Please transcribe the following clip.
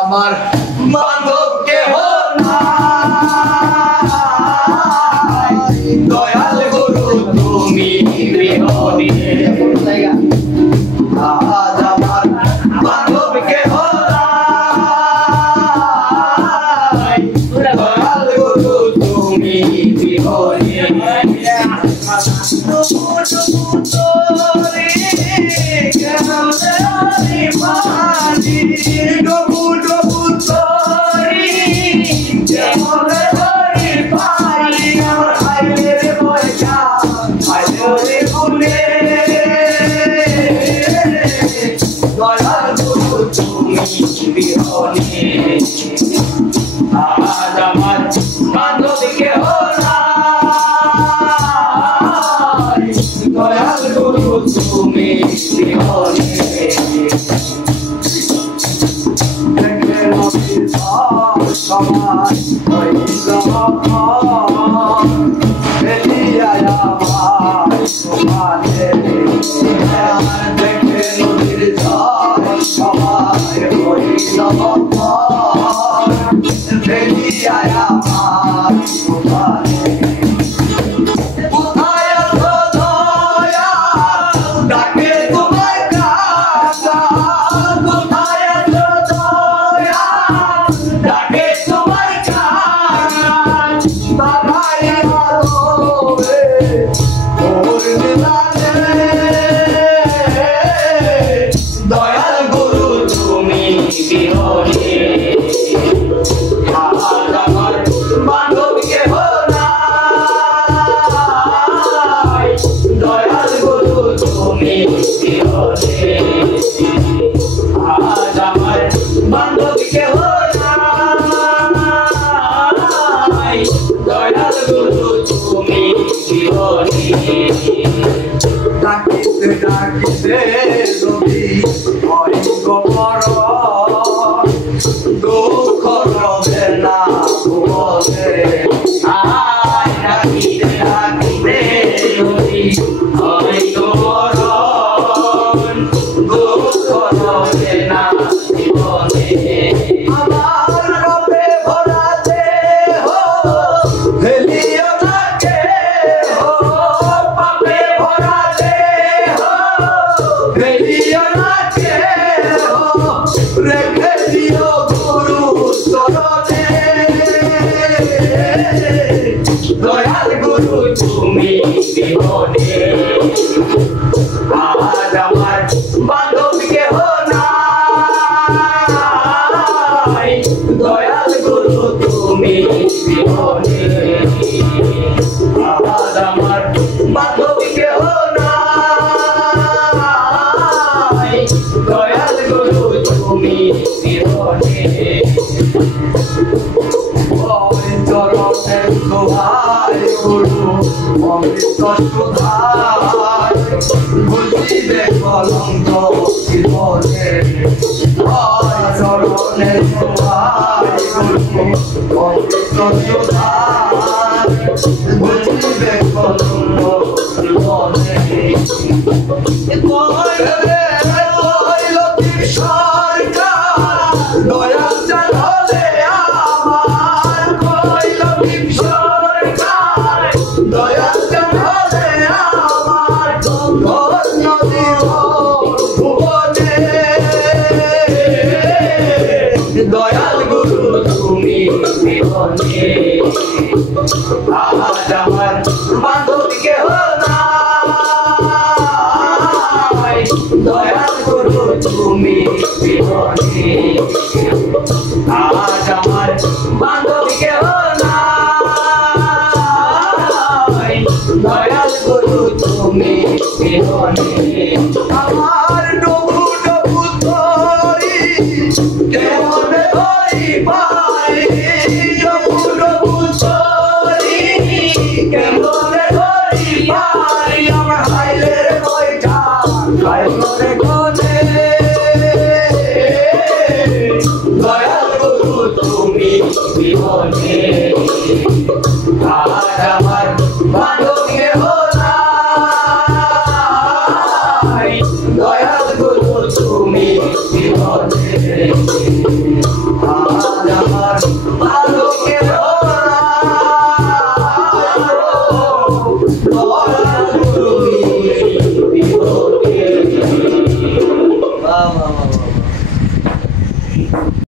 আমার বান্ধব কেহ নাই, দয়াল গুরু তুমি বিহনে। আজ আমার বান্ধব কেহ নাই, দয়াল গুরু তুমি বিহনে। ডবু ডবু তরি কেমনে ধরি পারি আমার আইলে রে বয়সা আইলে রে গুনে। দয়াল গুরু তুমি বিহনে। আজ আমার বান্ধব কেহ নাই, দয়াল গুরু তুমি বিহনে। সমাজ দেখে নদীর ঝড় সবাই হইল বেরিয়ায় আমার সমাজে। কোথায় আছো দয়া ডাকে তোমায় কাকা, কোথায় আছো দয়া ডাকে তোমায় কাকা। বাবাই আলোরে ওর মিলানে, দয়াল গুরু তুমি বিহনে। আজ আমার বান্ধব কেহ নাই, দয়াল গুরু তুমি বিহনে। আজ আমার বান্ধব কেহ নাই, দয়াল গুরু তুমি বিহনে। ডাকিতে ডাকিতে রবি অরিঙ্গ পর দুঃখ রবে না ভুবনে। আয় ডাকিতে ডাকিতে রবি অরিঙ্গ পর দুঃখ রবে না জীবনে। আমার রবে ভরা দেহ ফেলিও না কেহ, পাপে ভরা দেহ ফেলিও না কেহ, রেখে দিও গুরু চরণে। দয়াল গুরু তুমি বিহনে। আজ আমার বান্ধব কেহ নাই, দয়াল গুরু তুমি বিহনে। আজ আমার বান্ধব কেহ নাই, দয়াল গুরু তুমি বিহনে। চরণে শোভায় গুরু অমৃত সুধায়, বুঝিবে কলঙ্ক জীবনে। চরণে শোভায় গুরু অমৃত সুধায়, বুঝিবে কলঙ্ক জীবনে। দয়াল জানলে আমার কইল সরকার, দয়াল জানলে আমার ঘর নদী ভুবনে। দয়াল গুরু তুমি বিহনে। আজ আমার বান্ধব কেহ নাই, দয়াল গুরু তুমি বিহনে। আজ আমার বান্ধব কেহ নাই, দয়াল গুরু তুমি বিহনে।